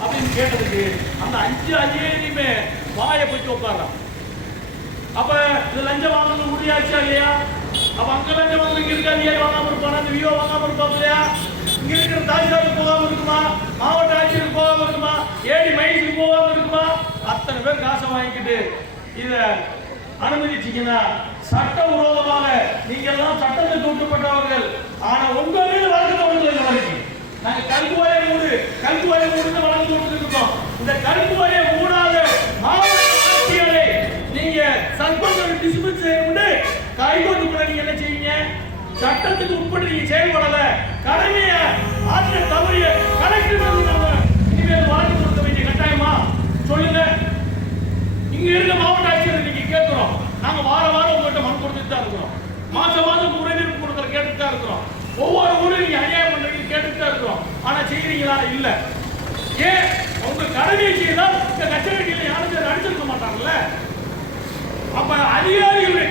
அப்படின்னு கேட்டதுக்கு அந்த அஞ்சு அதிகாரியுமே வாயை போயிட்டு உட்காடுறான் அப்ப இது லஞ்சம் வாங்கணும் உறுதியாச்சா இல்லையா? அப்ப அங்க லஞ்சம் வாங்க இங்க இருக்கா அதிகாரி வாங்காம இருப்பானா? இந்த வியோ வாங்காம இருப்பாங்க இல்லையா? இங்க இருக்கிற தாசில்தாருக்கு போகாம இருக்குமா? மாவட்ட ஆட்சியருக்கு போகாம இருக்குமா? ஏடி மைனுக்கு போகாம இருக்குமா? அத்தனை பேர் காசை வாங்கிக்கிட்டு இத அனுமதிச்சீங்கன்னா சட்டவிரோதமாக நீங்க எல்லாம் சட்டத்துக்கு உட்பட்டவர்கள் ஆனா உங்க மீது வழக்கு தொடர்ந்து வழக்கு நாங்க வாய மூடு கல்குவாயை மூடுன்னு இருக்கோம் இந்த கல்குவாயை மூடாத மாவட்ட ஆட்சியரை நீங்க சஸ்பெண்ட் டிஸ்மிஸ் செய்யணும்னு கைகோர்ட்டு கூட நீங்க என்ன செய்வீங்க? சட்டத்துக்கு உட்பட்டு நீங்க செயல்படல. கடமைய ஆற்ற தவறிய கலெக்டர் மீது நாம இனிமேல் வழக்கு கொடுக்க வேண்டிய கட்டாயமா? சொல்லுங்க. இங்க இருக்க மாவட்ட ஆட்சியர் இன்னைக்கு கேட்கிறோம். நாங்க வார வாரம் உங்கள்கிட்ட மனு கொடுத்துட்டு தான் இருக்கிறோம். மாசம் மாசம் குறைதீர்ப்பு கொடுக்குற கேட்டுட்டு தான் இருக்கிறோம். ஒவ்வொரு ஊரும் நீங்க அநியாயம் பண்றீங்க கேட்டுட்டு தான் இருக்கிறோம். ஆனா செய்றீங்களா இல்லை. ஏன்? உங்க கடமையை செய்தால் இந்த கச்சேரிகளை யாரும் அடிச்சிருக்க மாட்டாங்கல்ல? அப்ப அதிகாரிகளுடைய